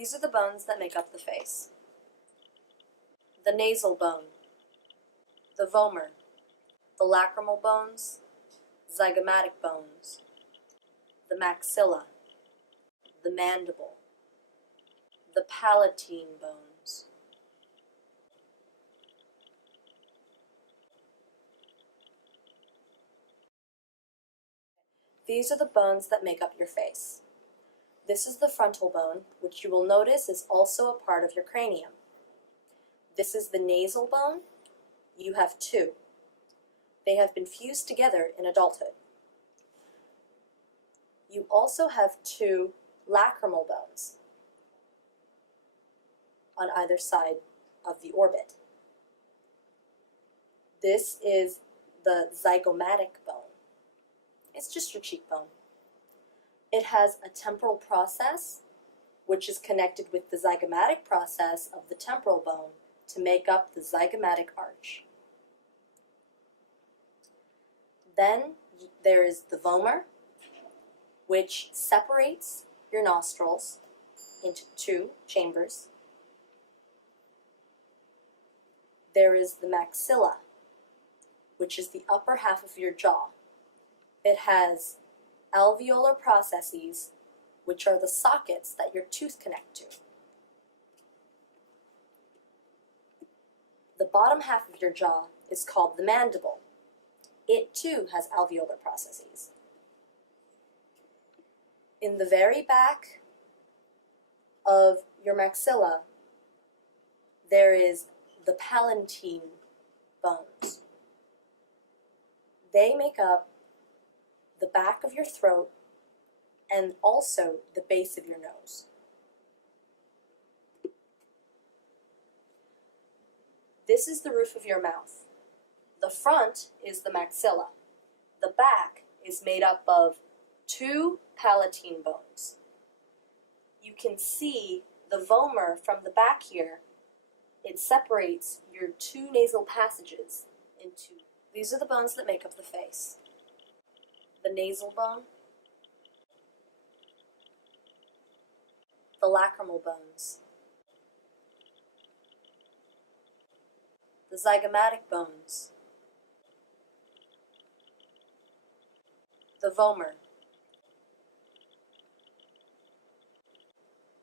These are the bones that make up the face. The nasal bone, the vomer, the lacrimal bones, zygomatic bones, the maxilla, the mandible, the palatine bones. These are the bones that make up your face. This is the frontal bone, which you will notice is also a part of your cranium. This is the nasal bone. You have two. They have been fused together in adulthood. You also have two lacrimal bones on either side of the orbit. This is the zygomatic bone. It's just your cheekbone. It has a temporal process, which is connected with the zygomatic process of the temporal bone to make up the zygomatic arch. Then there is the vomer, which separates your nostrils into two chambers. There is the maxilla, which is the upper half of your jaw. It has alveolar processes, which are the sockets that your tooth connect to. The bottom half of your jaw is called the mandible. It too has alveolar processes. In the very back of your maxilla, there is the palatine bones. They make up the back of your throat and also the base of your nose. This is the roof of your mouth. The front is the maxilla. The back is made up of two palatine bones. You can see the vomer from the back here. It separates your two nasal passages into. These are the bones that make up the face. The nasal bone, the lacrimal bones, the zygomatic bones, the vomer,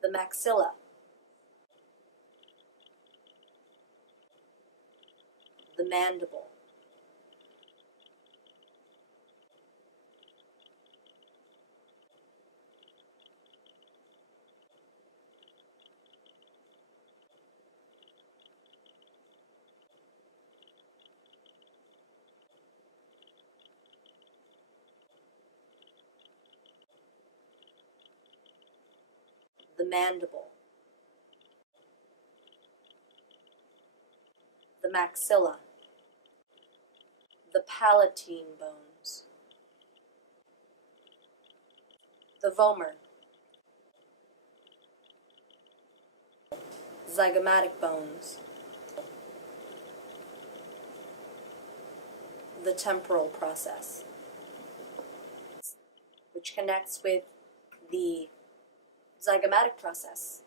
the maxilla, the mandible, the mandible, the maxilla, the palatine bones, the vomer, zygomatic bones, the temporal process, which connects with the zygomatic process,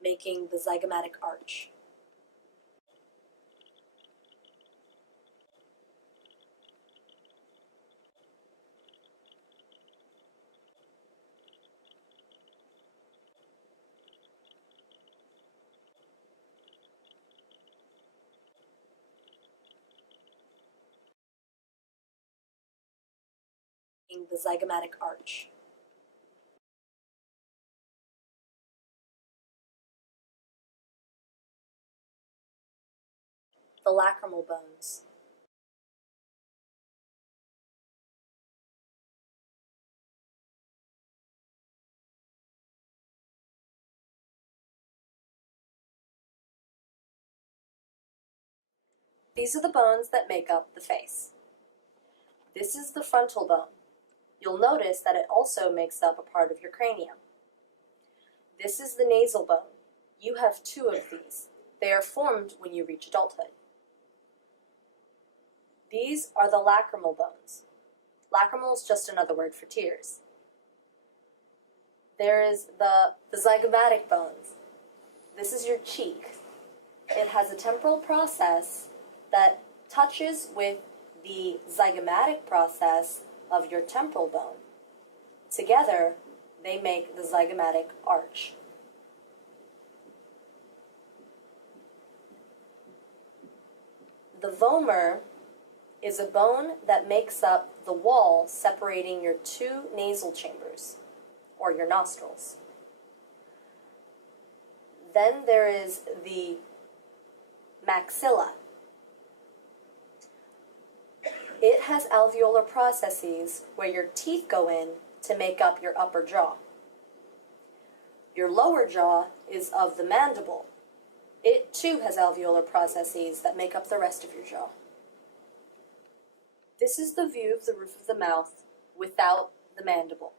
making the zygomatic arch. The zygomatic arch. The lacrimal bones. These are the bones that make up the face. This is the frontal bone. You'll notice that it also makes up a part of your cranium. This is the nasal bone. You have two of these. They are formed when you reach adulthood. These are the lacrimal bones. Lacrimal is just another word for tears. There is the zygomatic bones. This is your cheek. It has a temporal process that touches with the zygomatic process of your temporal bone. Together, they make the zygomatic arch. The vomer is a bone that makes up the wall separating your two nasal chambers, or your nostrils. Then there is the maxilla. It has alveolar processes where your teeth go in to make up your upper jaw. Your lower jaw is of the mandible. It too has alveolar processes that make up the rest of your jaw. This is the view of the roof of the mouth without the mandible.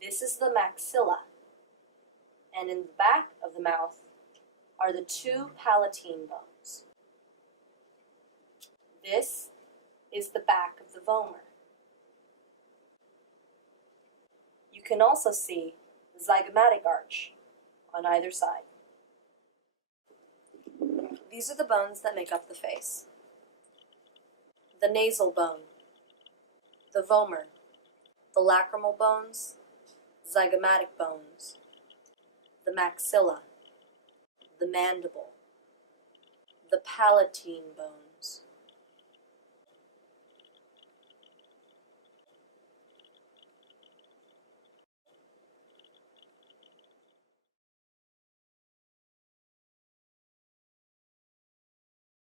This is the maxilla, and in the back of the mouth are the two palatine bones. This is the back of the vomer. You can also see the zygomatic arch on either side. These are the bones that make up the face. The nasal bone, the vomer, the lacrimal bones, zygomatic bones, the maxilla, the mandible, the palatine bone,